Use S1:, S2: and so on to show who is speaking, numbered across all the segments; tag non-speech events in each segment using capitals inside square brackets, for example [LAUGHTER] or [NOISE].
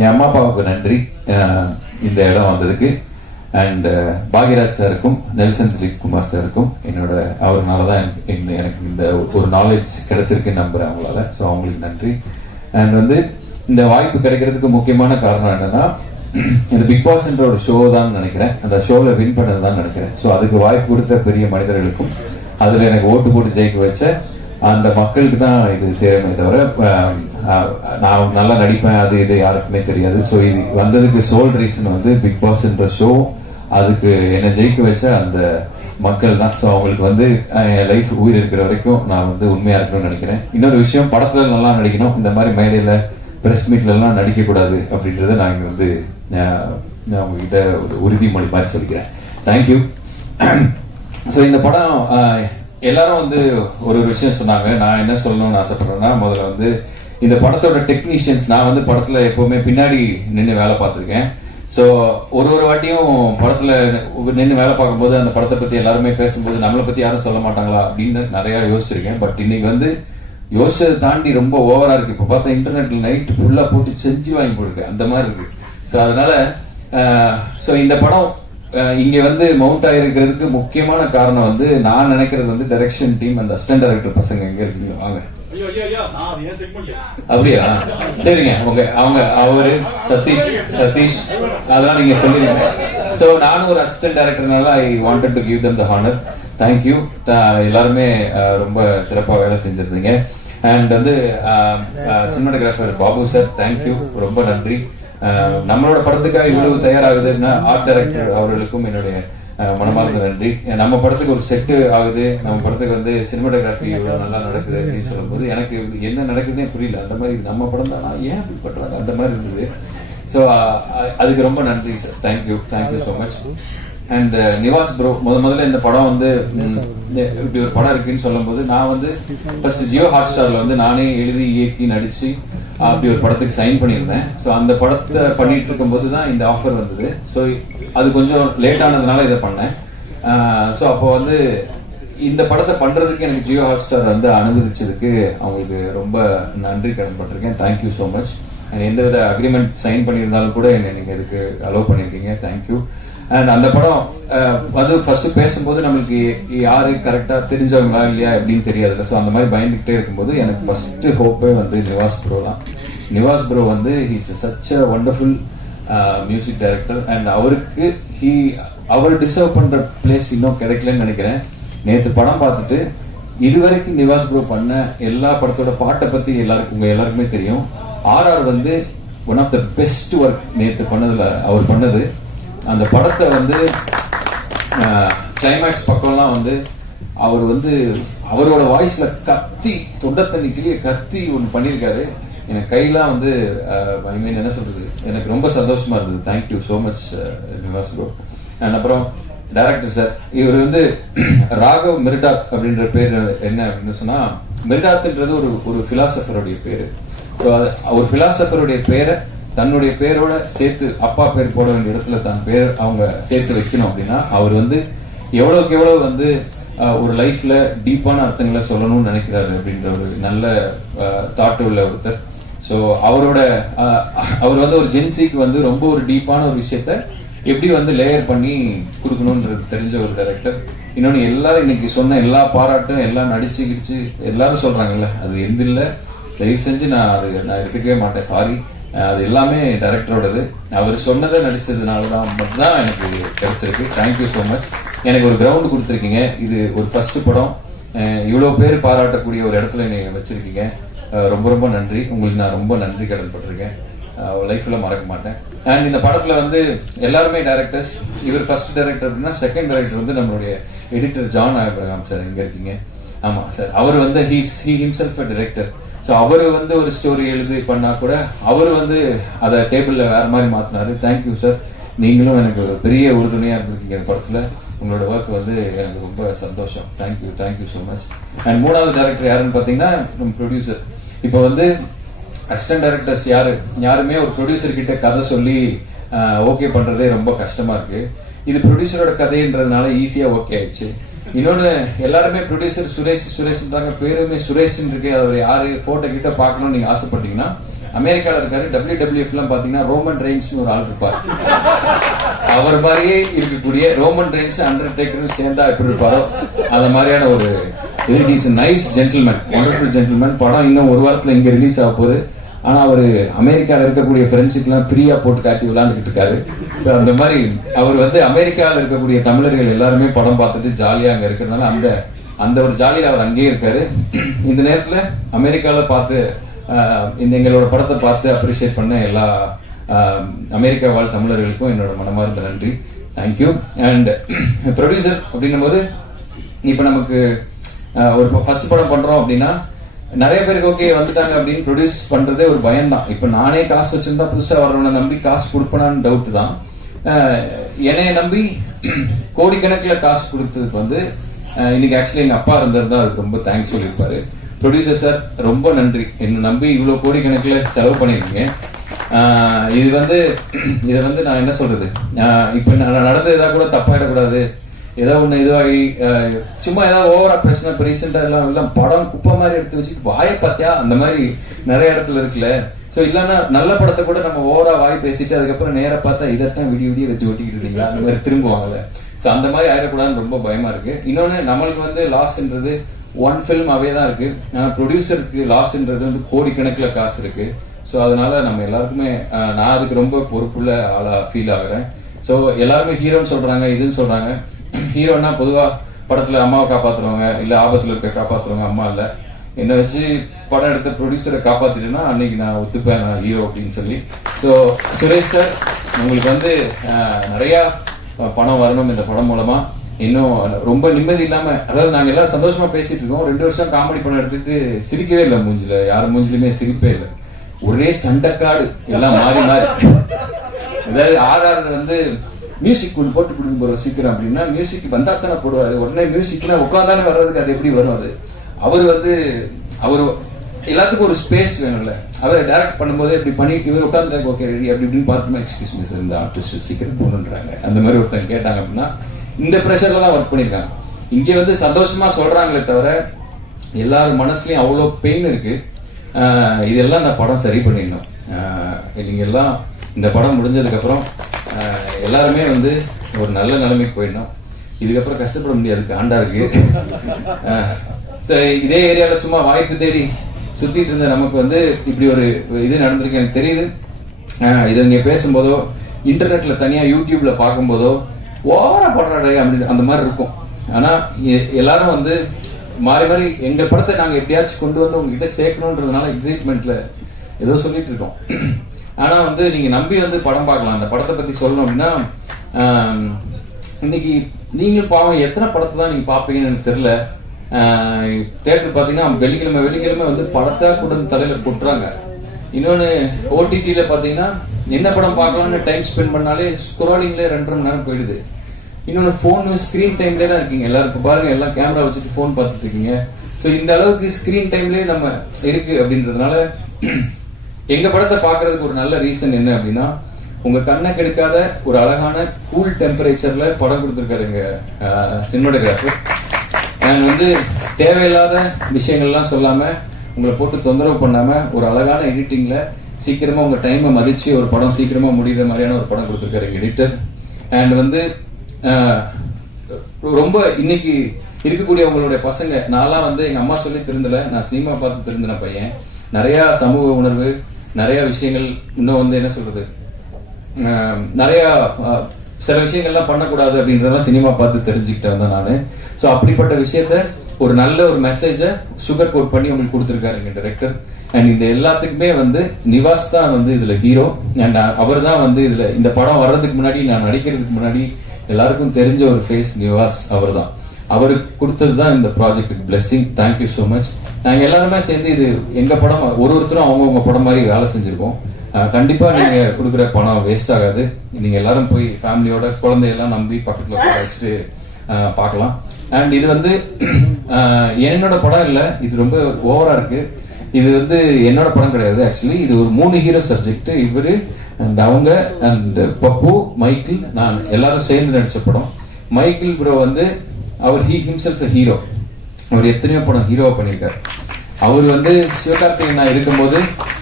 S1: என் அம்மா அப்பாவுக்கு நன்றி. அஹ், இந்த இடம் வந்ததுக்கு. அண்ட் பாக்யராஜ் சாருக்கும் நெல்சன் திலீப் குமார் சாருக்கும் என்னோட அவருனால தான் எனக்கு- இந்த- எனக்கு இந்த ஒரு நாலேஜ் கிடைச்சிருக்குன்னு நம்புறேன் அவங்களால. ஸோ அவங்களுக்கு நன்றி. அண்ட் வந்து இந்த வாய்ப்பு கிடைக்கிறதுக்கு முக்கியமான காரணம் என்னன்னா இந்த பிக் பாஸ்ன்ற ஒரு ஷோ தான் நினைக்கிறேன். அந்த ஷோவில் வின் பண்ணது தான் நினைக்கிறேன். ஸோ அதுக்கு வாய்ப்பு கொடுத்த பெரிய மனிதர்களுக்கும் அதுல எனக்கு ஓட்டு போட்டு ஜெயிக்க வச்ச அந்த மக்களுக்கு தான் இது சேருமே தவிர நான் நல்லா நடிப்பேன் அது இது யாருக்குமே தெரியாது. ஸோ இது வந்ததுக்கு சோல் ரீசன் வந்து பிக் பாஸ்ன்ற ஷோ அதுக்கு என்னை ஜெயிக்க வச்ச அந்த மக்கள் தான். ஸோ அவங்களுக்கு வந்து என் லைஃப் உயிர் இருக்கிற வரைக்கும் நான் வந்து உண்மையாக இருக்கணும்னு நினைக்கிறேன். இன்னொரு விஷயம் படத்தில் நல்லா நடிக்கணும். இந்த மாதிரி மேடையில ப்ரெஸ் மீட்லலாம் நடிக்கக்கூடாது அப்படின்றத நான் இங்கே வந்து நான் உங்ககிட்ட ஒரு உறுதிமொழி மாதிரி சொல்லிக்கிறேன். தேங்க்யூ ஸோ [CLEARS THROAT] இந்த படம் எல்லாரும் வந்து ஒரு ஒரு விஷயம் சொன்னாங்க. நான் என்ன சொல்லணும்னு ஆசைப்படுறேன்னா முதல்ல வந்து இந்த படத்தோட டெக்னீஷியன்ஸ் நான் வந்து படத்துல எப்பவுமே பின்னாடி நின்று வேலை பார்த்துருக்கேன். ஸோ ஒரு ஒரு வாட்டியும் படத்துல நின்று வேலை பார்க்கும்போது அந்த படத்தை பத்தி எல்லாருமே பேசும்போது நம்மளை பத்தி யாரும் சொல்ல மாட்டாங்களா அப்படின்னு நிறைய யோசிச்சிருக்கேன். பட் இன்னைக்கு வந்து யோசிச்சதை தாண்டி ரொம்ப ஓவரா இருக்கு. இப்ப பார்த்தா இன்டர்நெட்ல நைட் ஃபுல்லா போட்டு செஞ்சு வாங்கி போடுங்க அந்த மாதிரி இருக்கு. ஸோ அதனால ஸோ இந்த படம் இங்க வந்து மவுண்ட் ஆயிருக்கிறதுக்கு முக்கியமான காரணம் வந்து நான் நினைக்கிறது வந்து டைரக்ஷன் டீம் அந்த அசிஸ்டன்ட் டைரக்டர் பசங்க எங்க இருக்கீங்க வாங்க. அப்படியா? சரிங்க உங்க அவங்க அவரு சதீஷ் சதீஷ் அதெல்லாம் நீங்க சொல்லிருங்க. சோ நானும் ஒரு assistant டைரக்டர்னால I wanted to give them the honour thank you எல்லாருமே ரொம்ப சிறப்பா வேலை செஞ்சிருந்தீங்க. அண்ட் வந்து cinematographer Babu sir thank you ரொம்ப நன்றி. நம்மளோட படத்துக்காக இவ்வளவு தயாராகுதுன்னா ஆர்ட் டைரக்டர் அவர்களுக்கும் என்னுடைய மனமார்ந்த நன்றி. நம்ம படத்துக்கு ஒரு செட்டு ஆகுது. நம்ம படத்துக்கு வந்து சினிமாட்டோகிராஃபி இவ்வளவு நல்லா நடக்குது அப்படின்னு சொல்லும்போது எனக்கு என்ன நடக்குதுன்னே புரியல. அந்த மாதிரி நம்ம படம் தானா. ஏன் அப்படி பண்றாங்க? அந்த மாதிரி இருந்தது. ஸோ அதுக்கு ரொம்ப நன்றி sir thank you thank you so much and uh, Nivas bro முத முதல்ல இந்த படம் வந்து இப்படி ஒரு படம் இருக்குன்னு சொல்லும்போது நான் வந்து ஃபர்ஸ்ட் ஜியோ ஹாட் ஸ்டார்ல வந்து நானே எழுதி இயக்கி நடிச்சு அப்படி ஒரு படத்துக்கு சைன் பண்ணியிருந்தேன். ஸோ அந்த படத்தை பண்ணிட்டு இருக்கும்போது தான் இந்த ஆஃபர் வந்தது. ஸோ அது கொஞ்சம் லேட் ஆனதுனால இதை பண்ணேன். ஸோ அப்போ வந்து இந்த படத்தை பண்றதுக்கு எனக்கு ஜியோ ஹாட் ஸ்டார் வந்து அனுமதிச்சதுக்கு அவங்களுக்கு ரொம்ப நன்றி கடன் பட்டிருக்கேன் தேங்க்யூ ஸோ மச் எந்தவித அக்ரிமெண்ட் சைன் பண்ணியிருந்தாலும் கூட என்னை நீங்கள் இதுக்கு அலோவ் பண்ணியிருக்கீங்க. தேங்க்யூ அண்ட் அந்த படம் வந்து ஃபர்ஸ்ட் பேசும்போது நம்மளுக்கு யாரு கரெக்டா தெரிஞ்சவங்களா இல்லையா எப்படின்னு தெரியாது ஸோ அந்த மாதிரி பயந்துகிட்டே இருக்கும்போது எனக்கு ஃபர்ஸ்ட் ஹோப்பே வந்து நிவாஸ் ப்ரோ தான். நிவாஸ் ப்ரோ வந்து he's such a wonderful music director and அவருக்கு ஹீ அவர் டிசர்வ் பண்ற பிளேஸ் இன்னும் கிடைக்கலன்னு நினைக்கிறேன். நேற்று படம் பார்த்துட்டு இதுவரைக்கும் நிவாஸ் ப்ரோ பண்ண எல்லா படத்தோட பாட்டை பத்தி எல்லாருக்கும் உங்க எல்லாருக்குமே தெரியும். ஆர்ஆர் வந்து one of the best work நேற்று பண்ணதுல அவர் பண்ணது. அந்த படத்தை வந்து கிளைமேக்ஸ் பக்கம்லாம் வந்து அவர் வந்து அவரோட வாய்ஸ்ல கத்தி தொண்டை தண்ணி கத்தி ஒன்று பண்ணியிருக்காரு. எனக்கு கையெல்லாம் வந்து ஐ மீன் என்ன சொல்றது? எனக்கு ரொம்ப சந்தோஷமா இருந்தது. Thank you so much Nivas bro and அப்புறம் டைரக்டர் சார் இவர் வந்து ராகவ் மிர்டாத் அப்படின்ற பேர் என்ன அப்படின்னு சொன்னா மிர்டாத்ன்றது ஒரு ஒரு பிலாசபருடைய பேரு. ஸோ ஒரு பிலாசபருடைய பேரை தன்னுடைய பேரோட சேர்த்து அப்பா பேர் போட வேண்டிய இடத்துல தன் பேர் அவங்க சேர்த்து வைக்கணும் அப்படின்னா அவர் வந்து எவ்வளவுக்கு எவ்வளவு வந்து ஒரு லைஃப்ல டீப்பான அர்த்தங்களை சொல்லணும்னு நினைக்கிறாரு அப்படின்ற ஒரு நல்ல தாட் உள்ள ஒருத்தர். ஸோ அவரோட அவர் வந்து ஒரு ஜென்சிக்கு வந்து ரொம்ப ஒரு டீப்பான ஒரு விஷயத்த எப்படி வந்து லேயர் பண்ணி கொடுக்கணும்ன்றது தெரிஞ்ச ஒரு டைரக்டர் இன்னொன்று எல்லாரும் இன்னைக்கு சொன்ன எல்லா பாராட்டும் எல்லாம் நடிச்சு கிடிச்சு எல்லாரும் சொல்றாங்கல்ல அது எந்த இல்லை. தயவு செஞ்சு நான் அது நான் எடுத்துக்கவே மாட்டேன் சாரி அது எல்லாமே டைரக்டரோடது அவர் சொன்னதை நடிச்சதுனால தான் மட்டும்தான் எனக்கு கிடைச்சிருக்கு. தேங்க்யூ ஸோ மச் எனக்கு ஒரு கிரவுண்ட் கொடுத்துருக்கீங்க. இது ஒரு ஃபர்ஸ்ட் படம். இவ்வளோ பேர் பாராட்டக்கூடிய ஒரு இடத்துல நீங்க வச்சிருக்கீங்க. ரொம்ப ரொம்ப நன்றி. உங்களுக்கு நான் ரொம்ப நன்றி கடன் பட்டிருக்கேன். லைஃப்ல மறக்க மாட்டேன். அண்ட் இந்த படத்துல வந்து எல்லாருமே டைரக்டர்ஸ் இவர் ஃபர்ஸ்ட் டைரக்டர் அப்படின்னா செகண்ட் டைரக்டர் வந்து நம்மளுடைய எடிட்டர் ஜான் ஆபிரகாம் சார் எங்க இருக்கீங்க. ஆமா சார் அவர் வந்து he's he himself director so அவர் வந்து ஒரு ஸ்டோரி எழுதி பண்ணா கூட அவர் வந்து அதை டேபிளில் வேற மாதிரி மாத்தினாரு. தேங்க்யூ சார் நீங்களும் எனக்கு ஒரு பெரிய உறுதுணையா இருந்திருக்கீங்க இந்த படத்துல. உங்களோட ஒர்க் வந்து எனக்கு ரொம்ப சந்தோஷம். Thank you thank you so much and மூணாவது டேரக்டர் யாருன்னு பாத்தீங்கன்னா நம்ம ப்ரொடியூசர் இப்போ வந்து அசிஸ்டன்ட் டைரக்டர்ஸ் யாரு? யாருமே ஒரு ப்ரொடியூசர் கிட்ட கதை சொல்லி ஓகே பண்றதே ரொம்ப கஷ்டமா இருக்கு. இது ப்ரொடியூசரோட கதைன்றதுனால ஈஸியா ஓகே ஆயிடுச்சு. இன்னொன்னு எல்லாருமே ப்ரொடியூசர் சுரேஷ் சுரேஷ்ன்றாங்க பேருமே சுரேஷ் இருக்கு அவர் யாரு போட்டோ கிட்ட பார்க்கணும்னு நீங்க ஆசைப்பட்டீங்கன்னா அமெரிக்கால இருக்காரு டபிள்யூ டபிள்யூஎஃப் எல்லாம் பாத்தீங்கன்னா ரோமன் ரெயின்ஸ்னு ஒரு ஆள் இருப்பார். அவர் மாதிரியே இருக்கக்கூடிய ரோமன் ரெயின்ஸ் அண்டர்டேக்கரும் சேர்ந்தா எப்படி இருப்பாரோ அந்த மாதிரியான ஒரு it is nice gentleman wonderful gentleman படம் இன்னும் ஒரு வாரத்துல இங்க ரிலீஸ் ஆக போகுது. ஆனா அவரு அமெரிக்கால இருக்கக்கூடிய ஃப்ரெண்ட்ஷிப் எல்லாம் ஃப்ரீயா போட்டு காட்டி விளையாண்டுகிட்டு இருக்காரு. So, அந்த மாதிரி அவர் வந்து அமெரிக்கால இருக்கக்கூடிய தமிழர்கள் எல்லாருமே படம் பார்த்துட்டு ஜாலியா அங்க இருக்கிறதுனால அந்த அந்த ஒரு ஜாலியில அவர் அங்கேயே இருக்காரு. இந்த நேரத்துல அமெரிக்கால பார்த்து ஆஹ், இந்த எங்களோட படத்தை பார்த்து அப்ரிஷியேட் பண்ண எல்லா ஆஹ், அமெரிக்கா வாழ் தமிழர்களுக்கும் என்னோட மனமார்ந்த நன்றி. தேங்க்யூ அண்ட் ப்ரொடியூசர் அப்படின்னும் போது இப்ப நமக்கு ஒரு ஃபர்ஸ்ட் படம் பண்றோம் அப்படின்னா நிறைய பேருக்கு ஓகே வந்துட்டாங்க அப்படின்னு ப்ரொடியூஸ் பண்றதே ஒரு பயம் தான் இப்ப நானே காசு வச்சிருந்தா புதுசா வரவனை நம்பி காசு கொடுப்பனான்னு டவுட் தான். என்னைய நம்பி [CLEARS THROAT] கோடிக்கணக்கில் காசு கொடுத்ததுக்கு வந்து இன்னைக்கு ஆக்சுவலி எங்க அப்பா இருந்திருந்தா அதுக்கு ரொம்ப தேங்க்ஸ் சொல்லியிருப்பாரு. ப்ரொடியூசர் சார் ரொம்ப நன்றி. என்னை நம்பி இவ்வளவு கோடிக்கணக்கில் செலவு பண்ணிருக்கீங்க இது வந்து [CLEARS THROAT] இதை வந்து நான் என்ன சொல்றது? இப்போ இப்ப நடந்தது ஏதாவது கூட தப்பாயிடக்கூடாது. ஏதோ ஒன்று இதுவாகி சும்மா ஏதாவது ஓவரா பிரச்சனை இப்போ ரீசெண்டாக எல்லாம் எல்லாம் படம் குப்பை மாதிரி எடுத்து வச்சுட்டு வாயை பார்த்தியா? அந்த மாதிரி நிறைய இடத்துல இருக்குல்ல. ஸோ இல்லைன்னா நல்ல படத்தை கூட நம்ம ஓவரா வாய் பேசிட்டு அதுக்கப்புறம் நேராக பார்த்தா இதைத்தான் விடிய விடிய வச்சு ஓட்டிக்கிட்டு இருக்கீங்களா? அந்த மாதிரி திரும்புவாங்கல்ல. ஸோ அந்த மாதிரி ஆயிடக்கூடாதுன்னு ரொம்ப பயமா இருக்கு. இன்னொன்று நம்மளுக்கு வந்து லாஸ்ன்றது ஒன் ஃபிலிம் அவே தான் இருக்கு. ஆனால் ப்ரொடியூசருக்கு லாஸ்ன்றது வந்து கோடிக்கணக்கில் காசு இருக்கு. ஸோ அதனால நம்ம எல்லாருக்குமே நான் அதுக்கு ரொம்ப பொறுப்புள்ள ஆளா ஃபீல் ஆகுறேன். ஸோ எல்லாருமே ஹீரோன்னு சொல்றாங்க இதுன்னு சொல்றாங்க. ஹீரோனா பொதுவா படத்துல அம்மாவை காப்பாத்துறவங்க இல்ல ஆபத்துல இருக்க காப்பாத்துறவங்க அம்மா இல்ல. என்ன வச்சு படம் எடுத்த ப்ரொடியூசரை காப்பாத்திட்டேன்னா அன்னைக்கு நான் ஒத்துப்பேன் நான் ஹீரோ அப்படின்னு சொல்லி. சோ சுரேஷ் சார் உங்களுக்கு வந்து நிறைய பணம் வரணும் இந்த படம் மூலமா. இன்னும் ரொம்ப நிம்மதி இல்லாம அதாவது நாங்க எல்லாரும் சந்தோஷமா பேசிட்டு இருக்கோம். ரெண்டு வருஷம் காமெடி படம் எடுத்துட்டு சிரிக்கவே இல்லை மூஞ்சில. யார் மூஞ்சிலுமே சிரிப்பே இல்லை. ஒரே சண்டைக்காடு எல்லாம் மாறி மாறி. அதாவது ஆர்ஆர் வந்து மியூசிக் ஒன்று போட்டு கொடுக்க போறோம் சீக்கிரம் அப்படின்னா மியூசிக் வந்தா தானே போடுவாரு. உடனே மியூசிக்னா உட்காந்தானே வர்றதுக்கு அது எப்படி வரும் அது? அவர் வந்து அவர் எல்லாத்துக்கும் ஒரு ஸ்பேஸ் வேணும்ல. அவர் டைரக்ட் பண்ணும்போது இப்படி பண்ணிட்டு இவர் உட்காந்து ஓகே ரெடி அப்படி இப்படின்னு பார்த்துமா எக்ஸ்கியூஸ் மிஸ் இந்த ஆர்டிஸ்ட் சீக்கிரம் போகணுன்றாங்க. அந்த மாதிரி ஒருத்தன் கேட்டாங்க அப்படின்னா இந்த ப்ரெஷர்ல தான் ஒர்க் பண்ணிருக்காங்க இங்கே வந்து சந்தோஷமா சொல்றாங்களே தவிர எல்லாரும் மனசுலயும் அவ்வளோ பெயின் இருக்கு. இதெல்லாம் இந்த படம் சரி பண்ணிடணும். நீங்க எல்லாம் இந்த படம் முடிஞ்சதுக்கு அப்புறம் எல்லாருமே வந்து ஒரு நல்ல நிலைமைக்கு போயிடணும். இதுக்கப்புறம் கஷ்டப்பட முடியாது காண்டா இருக்கு இதே ஏரியால சும்மா வாய்ப்பு தேடி சுத்திட்டு இருந்த நமக்கு வந்து இப்படி ஒரு இது நடந்திருக்கு எனக்கு தெரியுது. இதை நீங்க பேசும்போதோ இன்டர்நெட்ல தனியா யூடியூப்ல பார்க்கும்போதோ ஓவரா படுறாடே அப்படின்னு அந்த மாதிரி இருக்கும். ஆனா எல்லாரும் வந்து மாறி மாறி எங்க படத்தை நாங்க எப்படியாச்சும் கொண்டு வந்து உங்ககிட்ட சேர்க்கணுன்றதுனால எக்ஸைட்மெண்ட்ல ஏதோ சொல்லிட்டு இருக்கோம். ஆனா வந்து நீங்க நம்பி வந்து படம் பார்க்கலாம். அந்த படத்தை பத்தி சொல்லணும் அப்படின்னா இன்னைக்கு நீங்களும் பாவம் எத்தனை படத்தை தான் நீங்க பாப்பீங்கன்னு எனக்கு தெரியல. தேட்டர் பாத்தீங்கன்னா வெள்ளிக்கிழமை வெள்ளிக்கிழமை வந்து படத்தை கொண்டு வந்து தலையில கொட்டுறாங்க. இன்னொன்னு ஓடிடியில் பாத்தீங்கன்னா என்ன படம் பார்க்கலாம்னு டைம் ஸ்பெண்ட் பண்ணாலே ஸ்க்ரோலிங்ல ரெண்டரை மணி நேரம் போயிடுது. இன்னொன்னு போன் ஸ்கிரீன் டைம்லே தான் இருக்கீங்க. எல்லாரும் இப்ப பாருங்க எல்லாம் கேமரா வச்சுட்டு போன் பார்த்துட்டு இருக்கீங்க. ஸோ இந்த அளவுக்கு ஸ்கிரீன் டைம்லேயே நம்ம இருக்கு அப்படின்றதுனால எங்க படத்தை பாக்குறதுக்கு ஒரு நல்ல ரீசன் என்ன அப்படின்னா உங்க கண்ணை கெடுக்காத ஒரு அழகான கூல் டெம்பரேச்சர்ல படம் கொடுத்துருக்காரு எங்க சினிமாட்டோகிராஃபர் நான் வந்து தேவையில்லாத விஷயங்கள்லாம் சொல்லாம உங்களை போட்டு தொந்தரவு பண்ணாம ஒரு அழகான எடிட்டிங்ல சீக்கிரமா உங்க டைமை மதிச்சு ஒரு படம் சீக்கிரமா முடிகிற மாதிரியான ஒரு படம் கொடுத்துருக்காரு எங்க எடிட்டர் அண்ட் வந்து ரொம்ப இன்னைக்கு இருக்கக்கூடிய உங்களுடைய பசங்க நான்லாம் வந்து எங்க அம்மா சொல்லி திருந்தல நான் சினிமா பார்த்து திருந்தின பையன். நிறைய சமூக உணர்வு நிறைய விஷயங்கள் இன்னும் வந்து என்ன சொல்றது? நிறைய சில விஷயங்கள்லாம் பண்ணக்கூடாது அப்படின்றதெல்லாம் சினிமா பார்த்து தெரிஞ்சுக்கிட்டேன் வந்தேன் நானு. ஸோ அப்படிப்பட்ட விஷயத்த ஒரு நல்ல ஒரு மெசேஜை சுகர் கோட் பண்ணி உங்களுக்கு கொடுத்துருக்காரு எங்க டைரக்டர் அண்ட் இந்த எல்லாத்துக்குமே வந்து நிவாஸ் தான் வந்து இதுல ஹீரோ அண்ட் அவர் தான் வந்து இதுல இந்த படம் வர்றதுக்கு முன்னாடி நான் நடிக்கிறதுக்கு முன்னாடி எல்லாருக்கும் தெரிஞ்ச ஒரு ஃபேஸ் நிவாஸ் அவர் தான் அவருக்கு கொடுத்தது தான் இந்த project blessing thank you so much நாங்கள் எல்லாருமே சேர்ந்து இது எங்க படம் ஒரு ஒருத்தரும் அவங்கவுங்க படம் மாதிரி வேலை செஞ்சிருக்கோம். கண்டிப்பாக கண்டிப்பா நீங்க கொடுக்குற பணம் வேஸ்ட் ஆகாது. நீங்க எல்லாரும் போய் ஃபேமிலியோட குழந்தையெல்லாம் நம்பி பக்கத்துல வச்சுட்டு பார்க்கலாம். அண்ட் இது வந்து என்னோட படம் இல்லை. இது ரொம்ப ஓவரா இருக்கு. இது வந்து என்னோட படம் கிடையாது ஆக்சுவலி இது ஒரு மூணு ஹீரோ சப்ஜெக்ட் இவரு அண்ட் அவங்க அண்ட் பப்பு மைக்கிள் நான் எல்லாரும் சேர்ந்து நடிச்ச படம். மைக்கிள் ப்ரோ வந்து அவர் ஹீ ஹிம்செல்ஃப் ஹீரோ அவர் எத்தனையோ படம் ஹீரோவா பண்ணியிருக்காரு. அவர் வந்து சிவகார்த்திகேயனா நான் இருக்கும்போது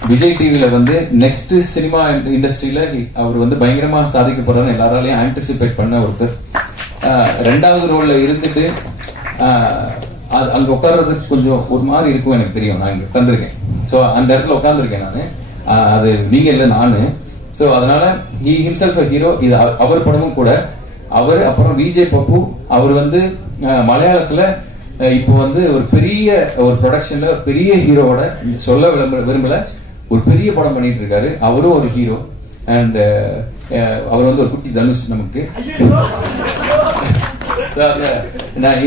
S1: விஜய் டிவியில வந்து நெக்ஸ்ட் சினிமா இண்டஸ்ட்ரியில அவர் வந்து பயங்கரமா சாதிக்க போறாரு எல்லாராலையும் ஆன்டிசிபேட் பண்ண ஒருத்தர். ரெண்டாவது ரோல்ல இருந்துட்டு ஆஹ் அது அங்க உட்கார்றதுக்கு கொஞ்சம் ஒரு மாதிரி இருக்கும் எனக்கு தெரியும். நான் இங்க உட்காந்துருக்கேன் ஸோ அந்த இடத்துல உட்காந்துருக்கேன் நான். அது நீங்க இல்லை நானு. ஸோ அதனால ஹி ஹிம்செல்ஃப் ஹீரோ இது அவ- அவர் படமும் கூட. அவர் அப்புறம் விஜய் பப்பு அவர் வந்து மலையாளத்துல இப்போ வந்து ஒரு பெரிய ஒரு ப்ரொடக்ஷன்ல பெரிய ஹீரோவோட சொல்ல விரும்ப விரும்பல. ஒரு பெரிய படம் பண்ணிட்டு இருக்காரு அவரும் ஒரு ஹீரோ அண்ட் அவர் வந்து ஒரு குட்டி தனுஷ் நமக்கு.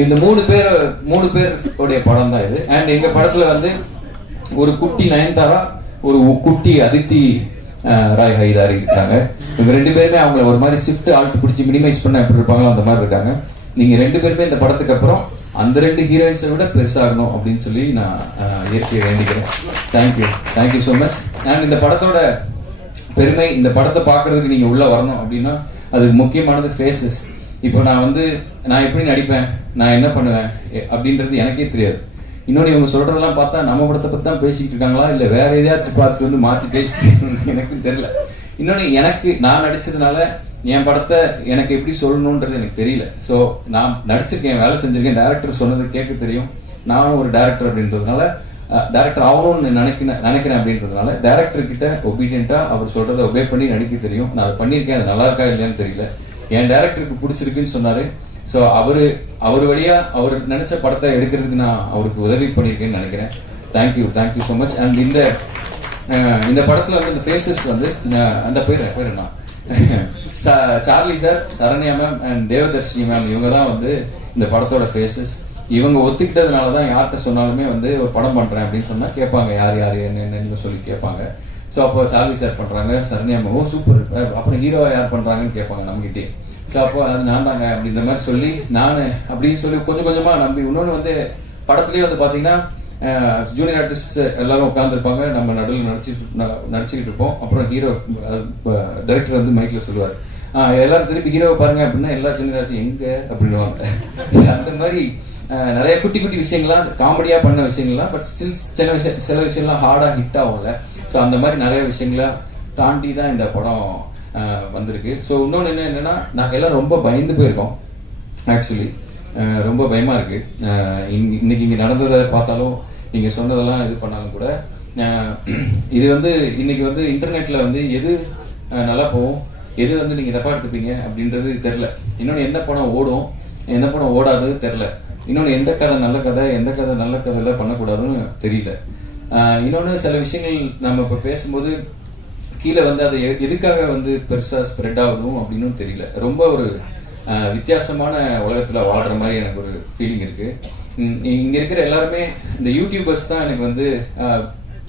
S1: இந்த மூணு பேர் மூணு பேருடைய படம் தான் இது. அண்ட் எங்க படத்துல வந்து ஒரு குட்டி நயன்தாரா ஒரு குட்டி அதித்தி ராய் ஹைதாரி இருக்காங்க. இவங்க ரெண்டு பேருமே அவங்கள ஒரு மாதிரி ஷிஃப்ட் ஆல்ட் பிடிச்சி மினிமைஸ் பண்ண எப்படி இருப்பாங்களோ அந்த மாதிரி இருக்காங்க. நீங்க ரெண்டு பேருமே இந்த படத்துக்கு அப்புறம் அந்த ரெண்டு ஹீரோயின்ஸை விட பெருசாகணும் அப்படின்னு சொல்லி நான் இயற்கையை வேண்டிக்கிறேன். Thank you thank you so much and இந்த படத்தோட பெருமை இந்த படத்தை பார்க்கறதுக்கு நீங்க உள்ள வரணும் அப்படின்னா அதுக்கு முக்கியமானது ஃபேஸஸ் இப்போ நான் வந்து நான் எப்படி நடிப்பேன்? நான் என்ன பண்ணுவேன்? அப்படின்றது எனக்கே தெரியாது. இன்னொன்று இவங்க சொல்றதெல்லாம் பார்த்தா நம்ம படத்தை பத்தி தான் பேசிக்கிட்டு இருக்காங்களா? இல்லை வேற எதையாச்சும் பார்த்துட்டு வந்து மாற்றி பேசிட்டு எனக்கும் தெரியல. இன்னொன்று எனக்கு நான் நடிச்சதுனால என் படத்தை எனக்கு எப்படி சொல்லணும்ன்றது எனக்கு தெரியல. ஸோ நான் நடிச்சிருக்கேன் வேலை செஞ்சிருக்கேன். டேரக்டர் சொன்னது கேட்க தெரியும். நானும் ஒரு டேரக்டர் அப்படின்றதுனால டேரக்டர் ஆகணும்னு நினைக்கிறேன் நினைக்கிறேன் அப்படின்றதுனால டேரக்டர் கிட்ட ஒபீடியண்டா அவர் சொல்றதை ஒபே பண்ணி நடிக்க தெரியும். நான் அதை பண்ணியிருக்கேன் அது நல்லா இருக்கா இல்லையான்னு தெரியல. என் டேரக்டருக்கு பிடிச்சிருக்குன்னு சொன்னாரு. ஸோ அவரு அவர் வழியா அவர் நினைச்ச படத்தை எடுக்கிறதுக்கு நான் அவருக்கு உதவி பண்ணியிருக்கேன்னு நினைக்கிறேன். Thank you thank you so much and இந்த இந்த படத்துல வந்து இந்த ஃபேஸஸ் வந்து அந்த பேர் பேர் என்ன? Charlie sir Saranya ma'am and Devadarshini ma'am இவங்க தான் வந்து இந்த படத்தோட ஃபேஸஸ் இவங்க ஒத்துக்கிட்டதுனால தான் யார்கிட்ட சொன்னாலுமே வந்து ஒரு படம் பண்றேன் அப்படின்னு சொன்னா கேட்பாங்க யார் யார் என்ன என்னன்னு சொல்லி கேட்பாங்க. ஸோ அப்போ சார்லி சார் பண்றாங்க சரண்யா மேம் ஓ சூப்பர் அப்புறம் ஹீரோவா யார் பண்றாங்கன்னு கேட்பாங்க நம்மகிட்டே ஸோ அப்போ அது நான் தாங்க அப்படின்ற மாதிரி சொல்லி நான் அப்படின்னு சொல்லி கொஞ்சம் கொஞ்சமா நம்பி இன்னொன்று வந்து படத்துலயே வந்து பாத்தீங்கன்னா ஜூனியர் ஆர்டிஸ்ட் எல்லாரும் உட்காந்துருப்பாங்க நம்ம நடுவில் நடிச்சிட்டு ந- நடிச்சுக்கிட்டு இருப்போம். அப்புறம் ஹீரோ டைரக்டர் வந்து மைக்ல சொல்லுவார். எல்லாரும் திருப்பி ஹீரோவை பாருங்க அப்படின்னா எல்லா ஜூனியர் ஆர்டிஸ்ட் எங்க? அப்படின்னுவாங்க. [LAUGHS] அந்த மாதிரி நிறைய குட்டி குட்டி விஷயங்கள்லாம் காமெடியா பண்ண விஷயங்கள்லாம் பட் ஸ்டில் சில விஷயம் சில விஷயம்லாம் ஹார்டா ஹிட் ஆகும்ல. ஸோ அந்த மாதிரி நிறைய விஷயங்களா தாண்டி தான் இந்த படம் வந்திருக்கு. ஸோ இன்னொன்று என்ன என்னன்னா நாங்கள் எல்லாம் ரொம்ப பயந்து போயிருக்கோம். ஆக்சுவலி ரொம்ப பயமா இருக்கு. இன்னைக்கு இங்கே நடந்ததை பார்த்தாலும் நீங்க சொன்னதெல்லாம் இது பண்ணாலும் கூட [CLEARS THROAT] இது வந்து இன்னைக்கு வந்து இன்டர்நெட்ல வந்து எது நல்லா போகும் எது வந்து நீங்க தப்பா எடுத்துப்பீங்க அப்படின்றது தெரியல. இன்னொன்னு எந்த படம் ஓடும் எந்த படம் ஓடாது தெரியல. இன்னொன்னு எந்த கதை நல்ல கதை எந்த கதை நல்ல கதையில பண்ணக்கூடாதுன்னு தெரியல. இன்னொன்று இன்னொன்னு சில விஷயங்கள் நம்ம இப்ப பேசும்போது கீழே வந்து அது எ- எதுக்காக வந்து பெருசா ஸ்ப்ரெட் ஆகணும் அப்படின்னு தெரியல. ரொம்ப ஒரு வித்தியாசமான உலகத்துல வாழ்ற மாதிரி எனக்கு ஒரு ஃபீலிங் இருக்கு. இங்க இருக்கிற எல்லாருமே இந்த யூடியூபர்ஸ் தான் எனக்கு வந்து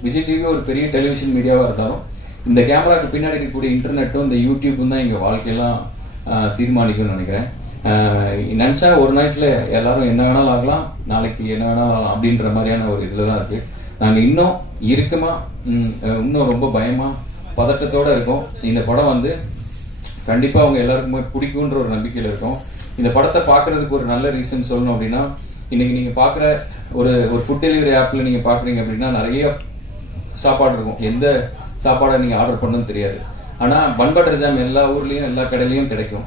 S1: விஜய் டிவி ஒரு பெரிய டெலிவிஷன் மீடியாவா இருந்தாலும் இந்த கேமராக்கு பின்னாடி இருக்கக்கூடிய இன்டர்நெட்டும் இந்த யூடியூப்பும் தான் எங்க வாழ்க்கையெல்லாம் தீர்மானிக்கும்னு நினைக்கிறேன். நினைச்சா ஒரு நாட்டில் எல்லாரும் என்ன வேணாலும் ஆகலாம் நாளைக்கு என்ன வேணாலும் ஆகலாம் அப்படின்ற மாதிரியான ஒரு இதுல தான் இருக்கு. நாங்க இன்னும் இறுக்கமா இன்னும் ரொம்ப பயமா பதட்டத்தோட இருக்கோம். இந்த படம் வந்து கண்டிப்பா அவங்க எல்லாருக்குமே பிடிக்கும்ன்ற ஒரு நம்பிக்கையில இருக்கும். இந்த படத்தை பார்க்கறதுக்கு ஒரு நல்ல ரீசன் சொல்லணும் அப்படின்னா இன்னைக்கு நீங்க பாக்குற ஒரு ஒரு ஃபுட் டெலிவரி ஆப்ல நீங்க பாக்குறீங்க அப்படின்னா நிறைய சாப்பாடு இருக்கும். எந்த சாப்பாடை நீங்க ஆர்டர் பண்ணணும்னு தெரியாது. ஆனா பன் பட்டர் ஜாம் எல்லா ஊர்லயும் எல்லா கடையிலயும் கிடைக்கும்.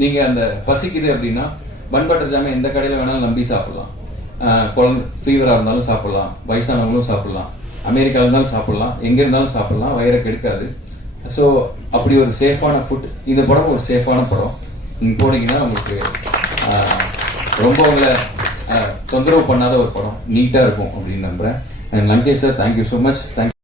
S1: நீங்க அந்த பசிக்குது அப்படின்னா பன் பட்டர் ஜாம் எந்த கடையில வேணாலும் நம்பி சாப்பிடலாம். குழந்தை ஃபீவரா இருந்தாலும் சாப்பிடலாம். வயசானவங்களும் சாப்பிடலாம். அமெரிக்கால இருந்தாலும் சாப்பிடலாம். எங்க இருந்தாலும் சாப்பிடலாம். வயிறை கெடுக்காது. ஸோ அப்படி ஒரு சேஃபான ஃபுட் இந்த படம் ஒரு சேஃபான படம். நீங்க போனீங்கன்னா உங்களுக்கு ரொம்ப உங்களை தொந்தரவு பண்ணாத ஒரு படம் நீட்டா இருக்கும் அப்படின்னு நம்புறேன். Lankesh sir thank you so much thank